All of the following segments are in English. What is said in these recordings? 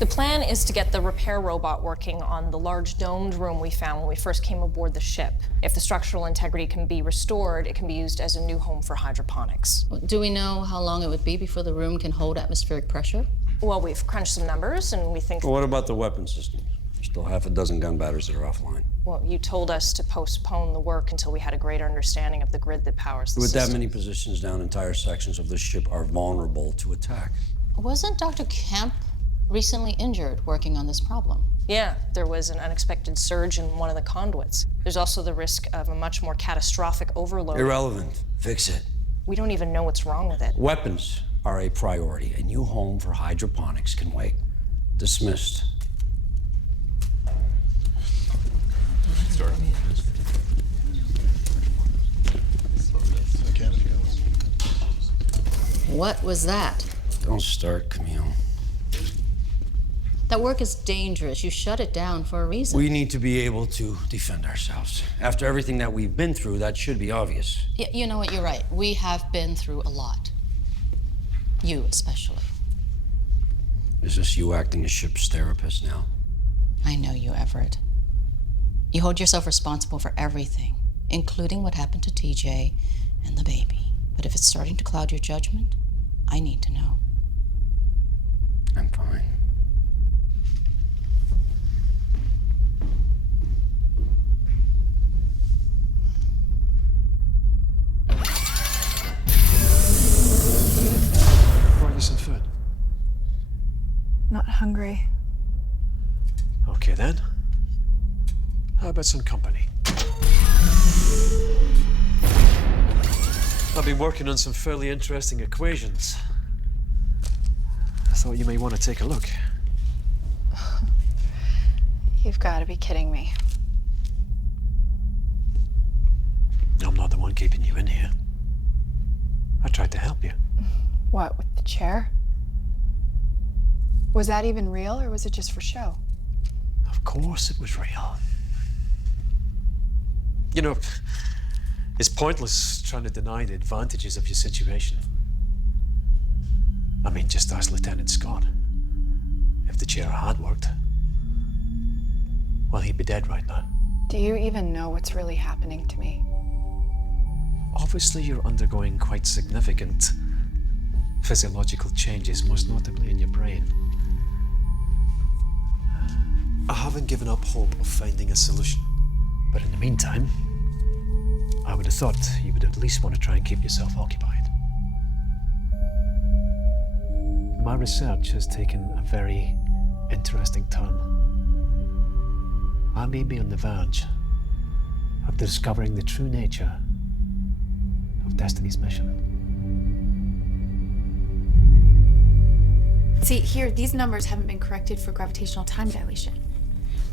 The plan is to get the repair robot working on the large domed room we found when we first came aboard the ship. If the structural integrity can be restored, it can be used as a new home for hydroponics. Do we know how long it would be before the room can hold atmospheric pressure? Well, we've crunched some numbers, and we think... Well, what about the weapon systems? Still half a dozen gun batteries that are offline. Well, you told us to postpone the work until we had a greater understanding of the grid that powers the With system. that many positions down, entire sections of this ship are vulnerable to attack. Wasn't Dr. Kemp recently injured working on this problem? Yeah, there was an unexpected surge in one of the conduits. There's also the risk of a much more catastrophic overload. Irrelevant. Fix it. We don't even know what's wrong with it. Weapons are a priority. A new home for hydroponics can wait. Dismissed. What was that? Don't start, Camille. That work is dangerous. You shut it down for a reason. We need to be able to defend ourselves. After everything that we've been through, that should be obvious. You know what? You're right. We have been through a lot. You especially. Is this you acting as ship's therapist now? I know you, Everett. You hold yourself responsible for everything, including what happened to TJ and the baby. But if it's starting to cloud your judgment, I need to know. I'm fine. Brought you some food. Not hungry. Okay then. How about some company? I've been working on some fairly interesting equations. I thought you may want to take a look. You've got to be kidding me. I'm not the one keeping you in here. I tried to help you. What, with the chair? Was that even real, or was it just for show? Of course it was real. You know, it's pointless trying to deny the advantages of your situation. I mean, just ask Lieutenant Scott. If the chair had worked, well, he'd be dead right now. Do you even know what's really happening to me? Obviously, you're undergoing quite significant physiological changes, most notably in your brain. I haven't given up hope of finding a solution. But in the meantime, I would have thought you would at least want to try and keep yourself occupied. My research has taken a very interesting turn. I may be on the verge of discovering the true nature of Destiny's mission. See, here, these numbers haven't been corrected for gravitational time dilation.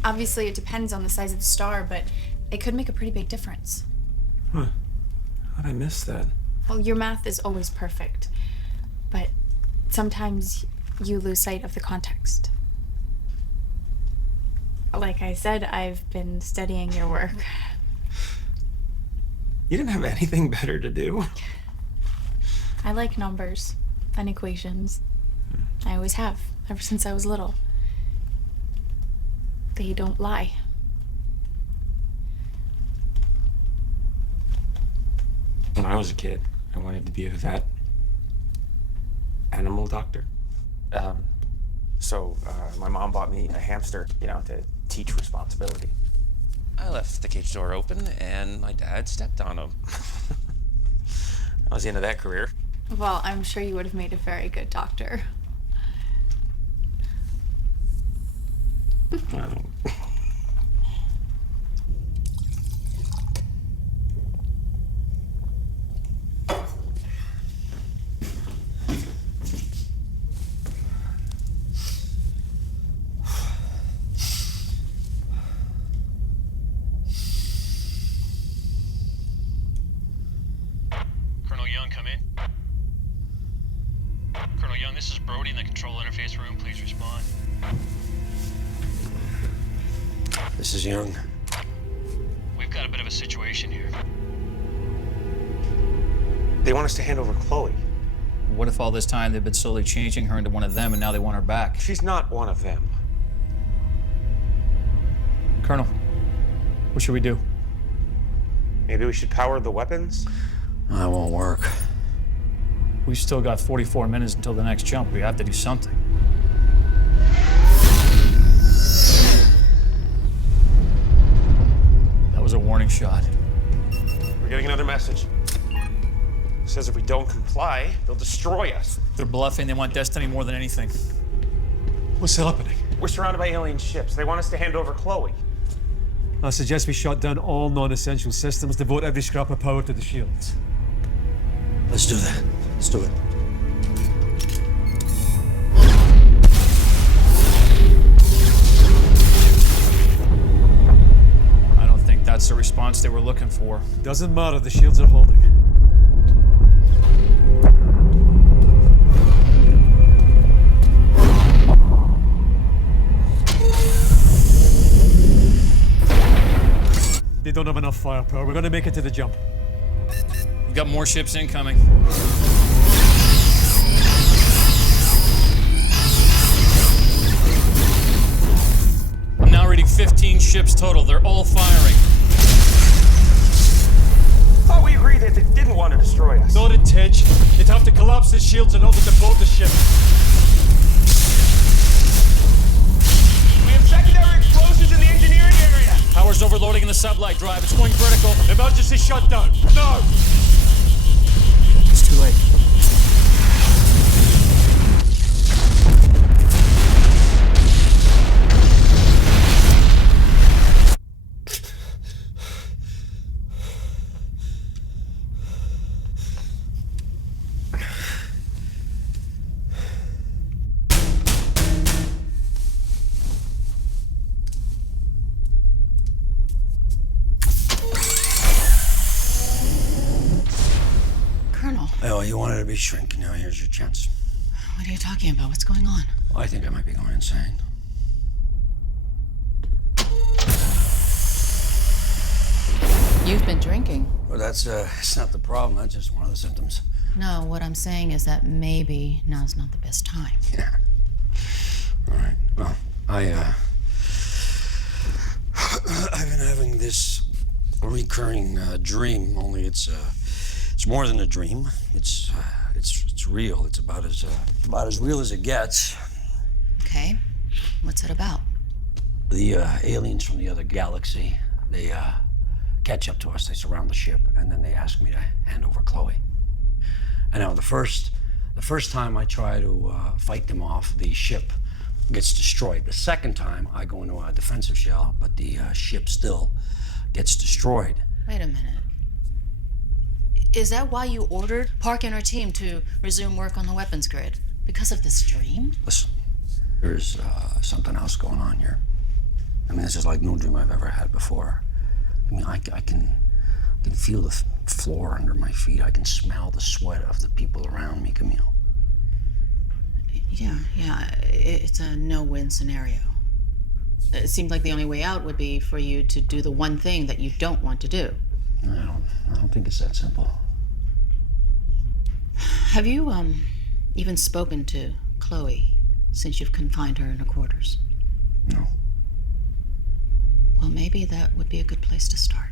Obviously, it depends on the size of the star, but it could make a pretty big difference. Huh. How'd I miss that? Well, your math is always perfect, but sometimes you lose sight of the context. Like I said, I've been studying your work. You didn't have anything better to do? I like numbers and equations. I always have, ever since I was little. They don't lie. When I was a kid, I wanted to be a vet. Animal doctor. So my mom bought me a hamster, you know, to teach responsibility. I left the cage door open and my dad stepped on him. That was the end of that career. Well, I'm sure you would have made a very good doctor. Well, Colonel Young, come in. Colonel Young, this is Brody in the control interface room. Please respond. This is Young. We've got a bit of a situation here. they want us to hand over Chloe. What if all this time they've been slowly changing her into one of them and now they want her back? She's not one of them. Colonel, what should we do? Maybe we should power the weapons? That won't work. We've still got 44 minutes until the next jump. We have to do something. That was a warning shot. We're getting another message. It says if we don't comply, they'll destroy us. They're bluffing. They want Destiny more than anything. What's happening? We're surrounded by alien ships. They want us to hand over Chloe. I suggest we shut down all non-essential systems, devote every scrap of power to the shields. Let's do that. Let's do it. I don't think that's the response they were looking for. Doesn't matter, the shields are holding. They don't have enough firepower. We're gonna make it to the jump. We've got more ships incoming. I'm now reading 15 ships total. They're all firing. Thought we agreed that they didn't want to destroy us. Not intention. They'd have to collapse the shields in order to board the ship. We have secondary explosives in the engineering area. Power's overloading in the sublight drive. It's going critical. Emergency shutdown. No! It's too late. Colonel, Oh, you wanted to be shrinking. Now here's your chance. what are you talking about? What's going on? I think I might be going insane. You've been drinking. Well, it's not the problem. That's just one of the symptoms. No, what I'm saying is that maybe now's not the best time. Yeah. All right. Well, I've been having this recurring dream. Only it's more than a dream. It's real. It's about as real as it gets. Okay. What's it about? The aliens from the other galaxy, they catch up to us. They surround the ship, and then they ask me to hand over Chloe. And now the first time I try to fight them off, the ship gets destroyed. The second time I go into a defensive shell, but the ship still gets destroyed. Wait a minute. Is that why you ordered Park and her team to resume work on the weapons grid? Because of this dream? Listen, there's something else going on here. I mean, this is like no dream I've ever had before. I mean, I can feel the floor under my feet. I can smell the sweat of the people around me, Camille. Yeah. It's a no-win scenario. It seemed like the only way out would be for you to do the one thing that you don't want to do. I don't think it's that simple. Have you, even spoken to Chloe since you've confined her in her quarters? No. Well, maybe that would be a good place to start.